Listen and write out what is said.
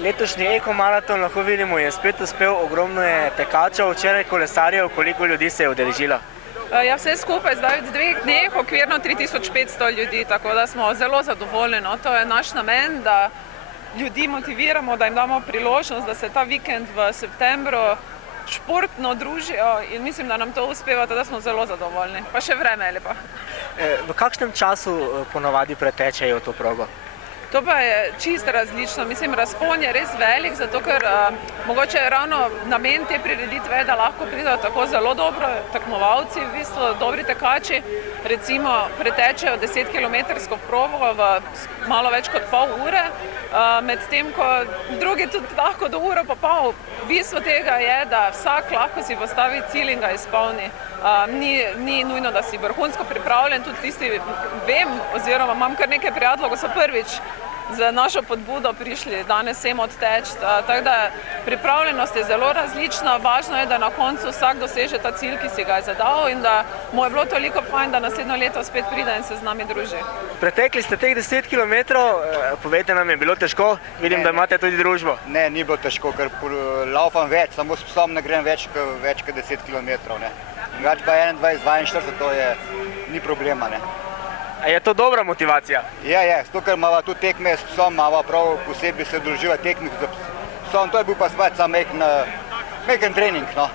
Letošnji ekomaraton, lahko vidimo, je spet uspel, ogromno je tekačev, včeraj kolesarjev, koliko ljudi se je udeležilo? Ja, vse skupaj zdaj v 2 dneh okvirno 3500 ljudi, tako da smo zelo zadovoljni. No. To je naš namen, da ljudi motiviramo, da jim damo priložnost, da se ta vikend v septembru športno družijo in mislim, da nam to uspeva, da smo zelo zadovoljni. Pa še vreme je lepo. V kakšnem času ponavadi pretečejo to progo? To pa je čisto različno. Mislim, razpon je res velik, zato ker mogoče je ravno namen te prireditve, da lahko pridejo tako zelo dobro tekmovalci, v bistvu dobri tekači, recimo pretečejo 10-kilometrsko progo v malo več kot pol ure, medtem ko drugi tudi lahko do uro pa pol. Bistvo tega je, da vsak lahko si postavi cilj in ga izpolni. Ni nujno, da si vrhunsko pripravljen, tudi tisti vem, oziroma imam kar nekaj prijateljev, ko so prvič z našo podbudo prišli danes sem odteči. Tako da pripravljenost je zelo različna, važno je, da na koncu vsak doseže ta cilj, ki si ga je zadal in da mu je bilo toliko fajn, da naslednjo leto spet pride in se z nami druži. Pretekli ste teh 10 kilometrov, povejte nam, je bilo težko, vidim, da imate tudi družbo. Ne, ni bilo težko, ker laufam več, samo s psom ne grem več kot 10 kilometrov. Drugače pa 21-42, to je, ni problema. Ne. A je to dobra motivacija? Je, zato ker imamo tudi tekme s psom, imamo prav posebej se druživa tekmih z psom, to je bil pa spet sam majhen trening. No.